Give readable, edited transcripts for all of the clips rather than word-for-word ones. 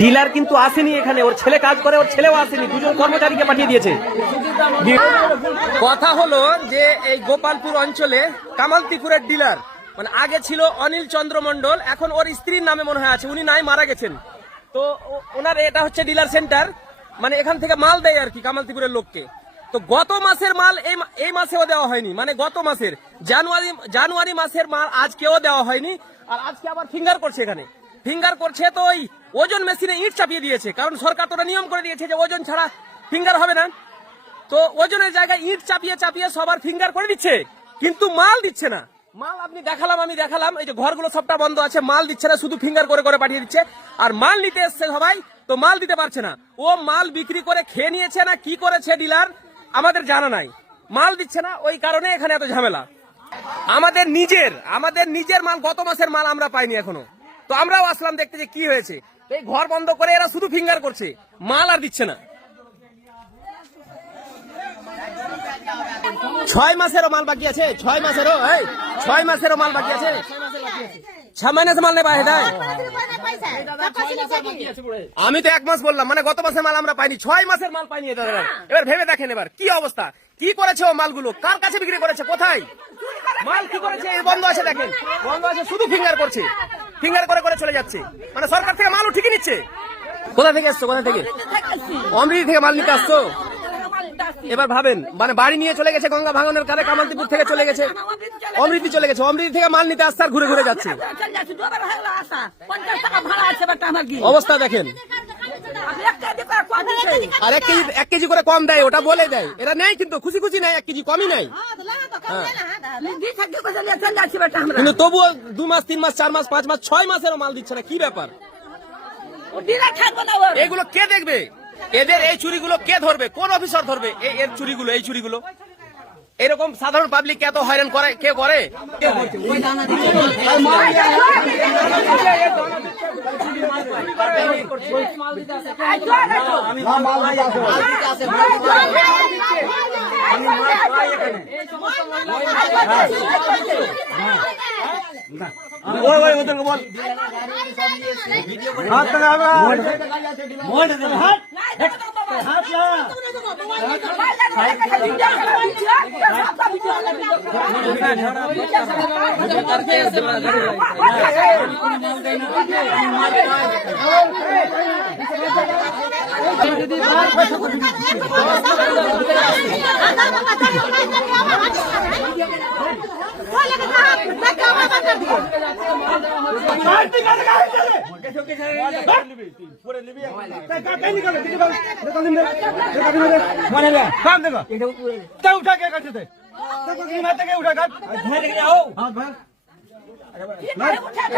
Dealer কিন্তু আসেনি এখানে, ওর ছেলে কাজ করে, ওর ছেলেও আসেনি, দুজন কর্মচারীকে পাঠিয়ে দিয়েছে। কথা হলো যে এই গোপালপুর অঞ্চলে কামালতিপুরের ডিলার মানে আগে ছিল অনিল চন্দ্র মন্ডল, এখন ওর স্ত্রীর নামে মনে হয় আছে, উনি নাই মারা গেছেন। তো ওনার এটা হচ্ছে ডিলার সেন্টার, মানে এখান থেকে মাল দেয় আর কি কামালতিপুরের লোককে। তো গত মাসের মাল এই মাসেও দেওয়া হয়নি, মানে গত মাসের জানুয়ারি মাসের মাল আজকেও দেওয়া হয়নি। আর আজকে আবার ফিঙ্গার করছে, এখানে ফিঙ্গার করছে। তো ওই ওজন মেশিনে ইট চাপিয়ে দিয়েছে, কারণ সরকার তো নিয়ম করে দিয়েছে যে ওজন ছাড়া ফিঙ্গার হবে না। তো ওজনের জায়গায় ইট চাপিয়ে চাপিয়ে সবার ফিঙ্গার করে দিচ্ছে, কিন্তু মাল দিচ্ছে না। মাল আমি দেখালাম, এই যে ঘরগুলো সবটা বন্ধ আছে, মাল দিচ্ছে না, শুধু ফিঙ্গার করে করে পাঠিয়ে দিচ্ছে। আর মাল নিতে এসছে সবাই, তো মাল দিতে পারছে না। ও মাল বিক্রি করে খেয়ে নিয়েছে না কি করেছে ডিলার আমাদের জানা নাই, মাল দিচ্ছে না, ওই কারণে এখানে এত ঝামেলা। আমাদের নিজের মাল, গত মাসের মাল আমরা পাইনি এখনো। তো আমরাও আসলাম দেখতে যে কি হয়েছে। এই ঘর বন্ধ করে এরা শুধু ফিঙ্গার করছে, মাল আর দিচ্ছে না। 6 মাসেরও মাল বাকি আছে, 6 মাসেরও মাল বাকি আছে। 6 মাস মাল নেই বাইরে দেয়। আমি তো 1 মাস বললাম, মানে গত মাসের মাল আমরা পাইনি, 6 মাসের মাল পাইনি। এবার ভেবে দেখেন এবার কি অবস্থা, কি করেছে ও মালগুলো, কার কাছে বিক্রি করেছে, কোথায় মাল কি করেছে। বন্ধ আছে, দেখেন বন্ধ আছে, শুধু ফিঙ্গার করছে, ফিঙ্গার করে করে চলে যাচ্ছে। মানে সরকার থেকে মালও ঠিকই নিচ্ছে। কোথা থেকে আসছো, কোথা থেকে? অমৃতি থেকে মাল নিতে আসছো। এবার ভাবেন, মানে বাড়ি নিয়ে চলে গেছে গঙ্গা ভাঙনের কারে, কামালতিপুর থেকে চলে গেছে অমৃতি, চলে গেছে অমৃতি থেকে মাল নিতে আসছে আর ঘুরে ঘুরে যাচ্ছে। অবস্থা দেখেন। আর 1 কেজি করে কম দেয়, ওটা বলে দেয়, এরা নেয় কিন্তু খুশি খুশি নেয়, 1 কেজি কমই নেয়। কিন্তু তবুও 2 মাস 3 মাস 4 মাস 5 মাস 6 মাসেরও মাল দিচ্ছে না, কি ব্যাপার? এগুলো কে দেখবে? এদের এই চুরিগুলো কে ধরবে? কোন অফিসার ধরবে এর চুরিগুলো? এই চুরিগুলো এরকম সাধারণ পাবলিক এত হয়রান করে কে করে?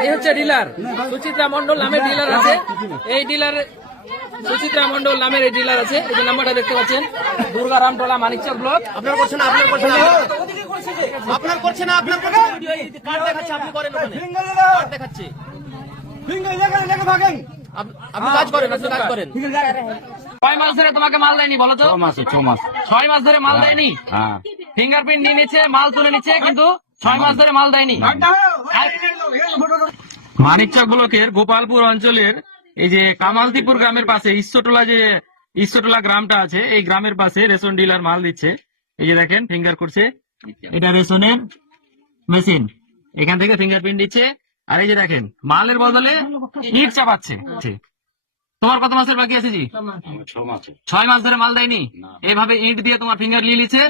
এই হচ্ছে ডিলার সুচিত্রা মন্ডল নামের ডিলার আছে। এই ডিলার সুচিত্রা মন্ডল নামের এই ডিলার আছে। এই যে নাম্বারটা দেখতে পাচ্ছেন, দুর্গারামটোলা মানিকচক ব্লক। আপনার করছে না, আপনার করছে না, আপনার করছে না, আপনার কার্ড দেখাচ্ছে, আপনি করেন ওখানে কার্ড দেখাচ্ছে, আপনি কাজ করেন, আপনি কাজ করেন। 6 মাস ধরে তোমাকে মাল দেয়নি বলো তো? 6 মাস ধরে মাল দেয়নি। ফিঙ্গারপ্রিন্ট নিয়ে নিচ্ছে, মাল তুলে নিচ্ছে, কিন্তু 6 মাস ধরে মাল দেয়নি। মানিকচক ব্লকের গোপালপুর অঞ্চলের এই যে কামালতিপুর গ্রামের পাশে ঈশ্বরটোলা গ্রামটা আছে, এই গ্রামের পাশে রেশন ডিলার মাল দিচ্ছে। এই যে দেখেন ফিঙ্গার করছে, এটা রেশনের মেশিন, এখান থেকে ফিঙ্গারপ্রিন্ট দিচ্ছে। আর এই যে দেখেন মালের বদলে ইট চাপাচ্ছে। তোমার কত মাসের বাকি আছে জি? 6 মাস ধরে মাল দেয়নি, এইভাবে ইট দিয়ে তোমার ফিঙ্গার নিয়ে নিচ্ছে,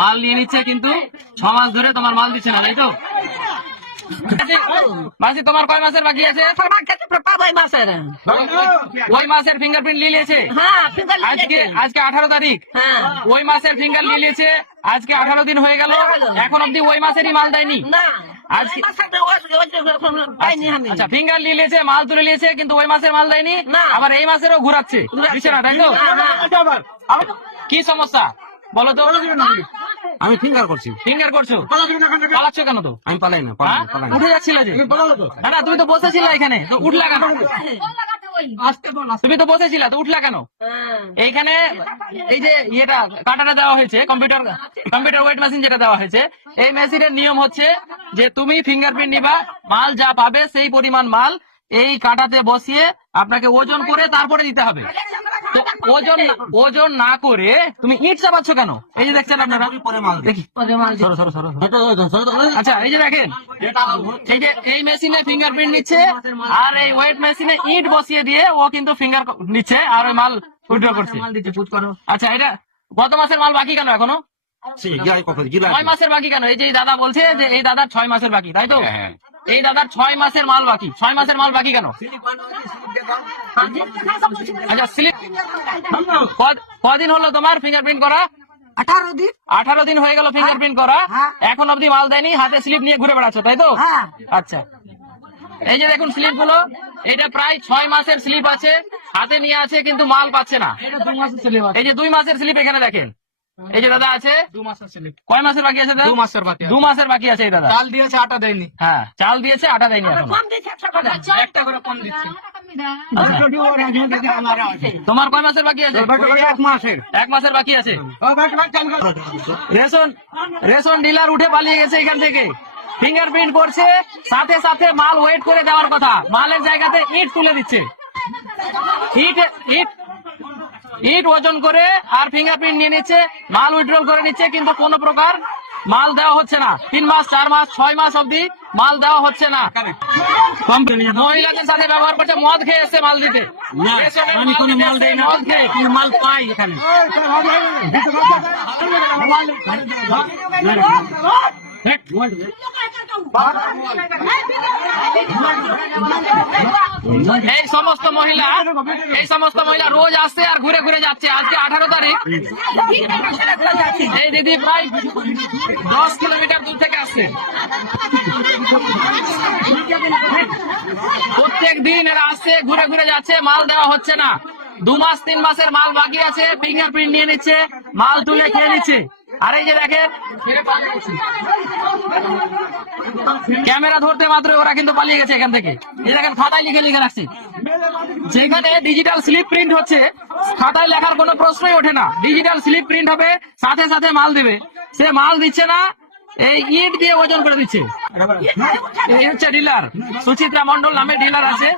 মাল নিয়ে নিচ্ছে, কিন্তু 6 মাস ধরে তোমার মাল দিচ্ছে না, তাই তো? মাসি তোমার কয় মাসের বাকি আছে? ওই মাসের ফিঙ্গারপ্রিন্ট নিয়ে নিয়েছে, আজকে 18 তারিখ, ওই মাসের ফিঙ্গার নিয়ে নিয়েছে, আজকে 18 দিন হয়ে গেল, এখন অব্দি ওই মাসেরই মাল দেয়নি। আচ্ছা, ফিঙ্গার নিয়ে নিয়েছে, মাল তুলে নিয়েছে, কিন্তু ওই মাসের মাল দেয়নি, আবার এই মাসেরও ঘুরাচ্ছে, দিচ্ছে না, তাই তো? কি সমস্যা বলো তো? আমি ফিঙ্গার করছি। ফিঙ্গার করছো, পালাচ্ছ কেন? তো আমি পালাই না, উঠে যাচ্ছিলে যে? না, তুমি তো বসেছিলে এখানে, তো উঠলা কেন? তুমি তো বসেছিলা, তো উঠলা কেন? এইখানে এই যে ইয়েটা কাটাটা দেওয়া হয়েছে, কম্পিউটার ওয়েট মেশিন যেটা দেওয়া হয়েছে, এই মেশিনের নিয়ম হচ্ছে যে তুমি ফিঙ্গারপ্রিন্ট নিবা, মাল যা পাবে সেই পরিমাণ মাল এই কাঁটাতে বসিয়ে আপনাকে ওজন করে তারপরে দিতে হবে। তো ওজন না করে তুমি ইট চাপাচ্ছ কেন? এই যে দেখছেন আপনারা, দেখি আচ্ছা এই যে দেখেন, এই মেশিনে ফিঙ্গারপ্রিন্ট নিচ্ছে আর এই ওয়েট মেশিনে ইট বসিয়ে দিয়ে ও কিন্তু ফিঙ্গার নিচ্ছে আর ওই মাল উইথড্র করছে। আচ্ছা এটা গত মাসের মাল বাকি কেন এখনো? 6 মাসের বাকি কেন? এই যে এই দাদা বলছে যে এই দাদার 6 মাসের বাকি, তাই তো? এই দাদার 6 মাসের মাল বাকি। 6 মাসের মাল বাকি কেন? আচ্ছা স্লিপ কদিন হলো তোমার ফিঙ্গারপ্রিন্ট করা? 18 দিন। 18 দিন হয়ে গেল ফিঙ্গারপ্রিন্ট করা, এখন অব্দি মাল দেয়নি, হাতে স্লিপ নিয়ে ঘুরে বেড়াচ্ছ, তাই তো? আচ্ছা এই যে দেখুন স্লিপ গুলো, এটা প্রায় 6 মাসের স্লিপ আছে, হাতে নিয়ে আছে কিন্তু মাল পাচ্ছে না। এই যে 2 মাসের স্লিপ এখানে দেখেন, এই যে দাদা আছে 2 মাসের স্লিপ। কয় মাসের বাকি আছে? 2 মাসের বাকি। 2 মাসের বাকি আছে এই দাদা। চাল দিয়েছে আটা দেয়নি। হ্যাঁ চাল দিয়েছে আটা দেয়নি এখন। একটা করে কম দিচ্ছে। তোমার কয় মাসের বাকি আছে? 1 মাসের বাকি আছে। রেশন ডিলার উঠে পালিয়ে গেছে এখান থেকে, ফিঙ্গারপ্রিন্ট করছে, সাথে সাথে মাল ওয়েট করে দেওয়ার কথা, মালের জায়গাতে ইট তুলে দিচ্ছে। ইট ওজন করে আর ফিঙ্গারপ্রিন্ট নিয়ে নিচ্ছে, মাল উইথড্রল করে নিচ্ছে, কিন্তু কোন প্রকার মাল দেওয়া হচ্ছে না। 3 মাস 4 মাস 6 মাস অব্দি মাল দেওয়া হচ্ছে না। মহিলাদের সাথে ব্যবহার করছে, মদ খেয়ে এসছে মাল দিতে। মাল দেয় না, মদ খেয়ে মাল পাই এখানে। এই সমস্ত মহিলা রোজ আসছে আর ঘুরে ঘুরে যাচ্ছে। আজকে 18 তারিখ, এই দিদি প্রায় 10 কিলোমিটার দূর থেকে আসছে। প্রত্যেক দিন এরা আসছে, ঘুরে ঘুরে যাচ্ছে, মাল দেওয়া হচ্ছে না। 2 মাস 3 মাসের মাল বাকি আছে, ফিঙ্গারপ্রিন্ট নিয়ে নিচ্ছে, মাল তুলে খেয়ে নিচ্ছে। আর এই যে দেখেন ক্যামেরা ধরতে মাত্র ওরা কিন্তু পালিয়ে গেছে এখান থেকে। এই দেখেন খাতায় লিখে রাখছে, যেখানে ডিজিটাল স্লিপ প্রিন্ট হচ্ছে, খাতায় লেখার কোনো প্রশ্নই ওঠে না। ডিজিটাল স্লিপ প্রিন্ট হবে, সাথে সাথে মাল দেবে, সে মাল দিচ্ছে না, এই ইট দিয়ে ওজন করে দিচ্ছে। এই হচ্ছে ডিলার, সুচিত্রা মন্ডল নামে ডিলার আছে।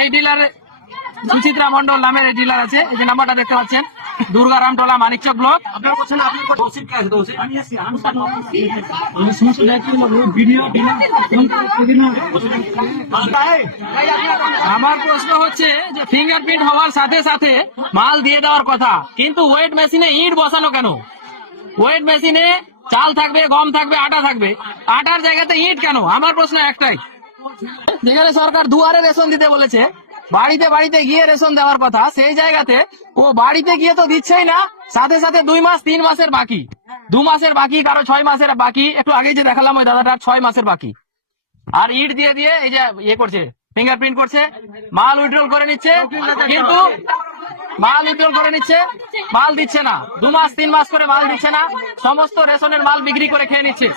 এই ডিলার সুচিত্রা মন্ডল নামের এই ডিলার আছে। এই যে নাম্বারটা দেখতে পাচ্ছেন, দুর্গারামটোলা মানিকচক ব্লক। আমার প্রশ্ন হচ্ছে যে ফিঙ্গারপ্রিন্ট হওয়ার সাথে সাথে মাল দিয়ে দেওয়ার কথা, কিন্তু ওয়েট মেশিনে ইট বসানো কেন? ওয়েট মেশিনে চাল থাকবে, গম থাকবে, আটা থাকবে, আটার জায়গাতে ইট কেন? আমার প্রশ্ন একটাই। যেখানে সরকার দুয়ারে রেশন দিতে বলেছে, বাড়িতে বাড়িতে গিয়ে রেশন দেওয়ার কথা, সেই জায়গাতে ও বাড়িতে গিয়ে তো দিচ্ছেই না, সাথে সাথে 2 মাস 3 মাসের বাকি, 2 মাসের বাকি, কারো 6 মাসের বাকি। একটু আগে যে দেখালাম ওই দাদাটার 6 মাসের বাকি, আর ইট দিয়ে দিয়ে এই যে ইয়ে করছে, ফিঙ্গারপ্রিন্ট করছে, মাল উইথড্রল করে নিচ্ছে, কিন্তু মাল উইথড্রল করে নিচ্ছে, মাল দিচ্ছে না। 2 মাস 3 মাস করে মাল দিচ্ছে না, সমস্ত রেশনের মাল বিক্রি করে খেয়ে নিচ্ছে।